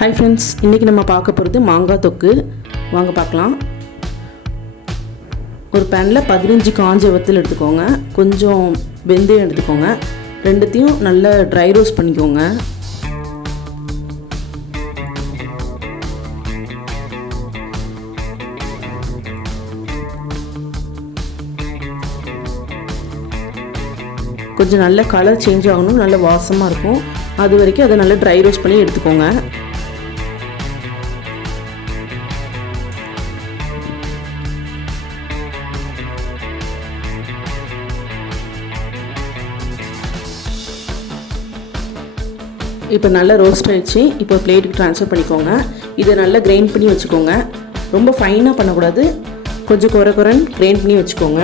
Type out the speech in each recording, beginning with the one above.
Hi friends, இன்றைக்கி நம்ம பார்க்க போகிறது மாங்காய் தொக்கு. வாங்க பார்க்கலாம். ஒரு பேனில் 15 காஞ்ச வத்தல் எடுத்துக்கோங்க, கொஞ்சம் வெந்தயம் எடுத்துக்கோங்க, ரெண்டுத்தையும் நல்லா ட்ரை ரோஸ்ட் பண்ணிக்கோங்க. கொஞ்சம் நல்ல கலர் சேஞ்ச் ஆகணும், நல்ல வாசமாக இருக்கும். அது வரைக்கும் அதை நல்லா ட்ரை ரோஸ்ட் பண்ணி எடுத்துக்கோங்க. இப்போ நல்லா ரோஸ்ட் ஆகிடுச்சு. இப்போ பிளேட்டுக்கு ட்ரான்ஸ்ஃபர் பண்ணிக்கோங்க. இதை நல்லா கிரைண்ட் பண்ணி வச்சுக்கோங்க. ரொம்ப ஃபைனாக பண்ணக்கூடாது, கொஞ்சம் குறைன்னு கிரைண்ட் பண்ணி வச்சுக்கோங்க.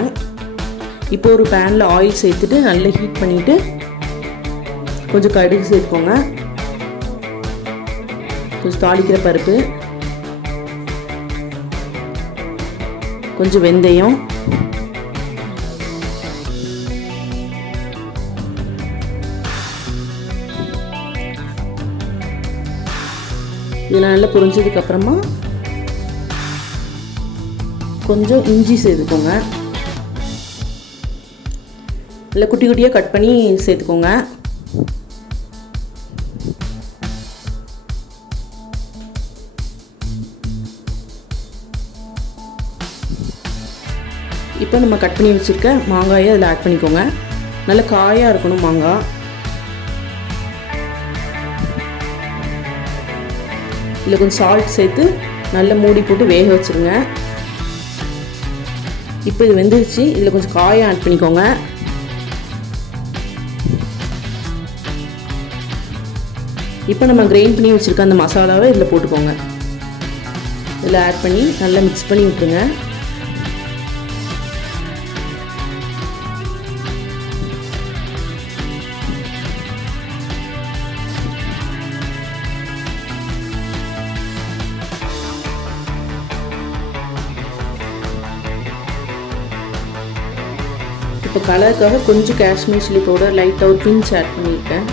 இப்போ ஒரு பேனில் ஆயில் சேர்த்துட்டு நல்லா ஹீட் பண்ணிவிட்டு கொஞ்சம் கடுகு சேர்த்துக்கோங்க, கொஞ்சம் தாளிக்கிற பருப்பு, கொஞ்சம் வெந்தயம், இதில் நல்லா பொரிஞ்சதுக்கப்புறமா கொஞ்சம் இஞ்சி சேர்த்துக்கோங்க. நல்லா குட்டி குட்டியாக கட் பண்ணி சேர்த்துக்கோங்க. இப்போ நம்ம கட் பண்ணி வச்சுருக்க மாங்காயை அதில் ஆட் பண்ணிக்கோங்க. நல்ல காயாக இருக்கணும் மாங்காய். இதில் கொஞ்சம் சால்ட் சேர்த்து நல்லா மூடி போட்டு வேக வச்சுருங்க. இப்போ இது வெந்துருச்சு. இதில் கொஞ்சம் காயை ஆட் பண்ணிக்கோங்க. இப்போ நம்ம கிரைண்ட் பண்ணி வச்சுருக்க அந்த மசாலாவை இதில் போட்டுக்கோங்க. இதில் ஆட் பண்ணி நல்லா மிக்ஸ் பண்ணி விட்டுருங்க. இப்போ கலருக்காக கொஞ்சம் காஷ்மீர் சில்லி பவுடர் லைட்டாக ஒரு பிஞ்ச் ஆட் பண்ணியிருக்கேன்.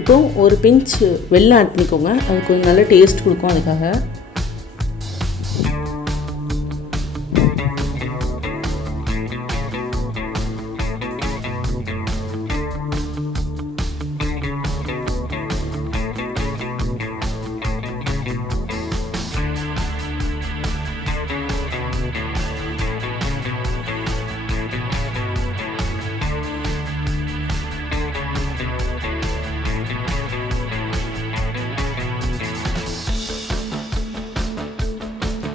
இப்போ ஒரு பிஞ்ச் வெல்லம் ஆட் பண்ணிக்கோங்க, அது கொஞ்சம் நல்ல டேஸ்ட் கொடுக்கும். அதுக்காக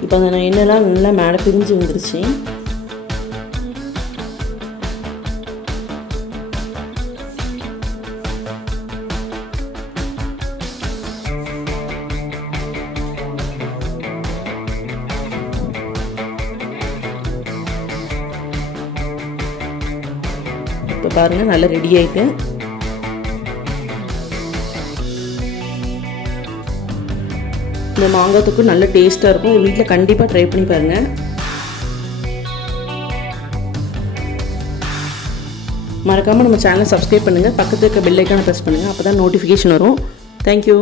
இப்போ அந்த எண்ணெய்லாம் நல்லா மேலே பிரிஞ்சு வந்துருச்சு. இப்போ பாருங்கள், நல்லா ரெடி ஆகிட்டு. இந்த மாங்காய் தொக்கு நல்ல டேஸ்ட்டாக இருக்கும். இது வீட்டில் கண்டிப்பாக ட்ரை பண்ணி பாருங்கள். மறக்காமல் நம்ம சேனலை சப்ஸ்கிரைப் பண்ணுங்கள், பக்கத்தில் இருக்க பெல் ஐக்கானை ப்ரெஸ் பண்ணுங்கள், அப்போ தான் நோட்டிஃபிகேஷன் வரும். தேங்க்யூ.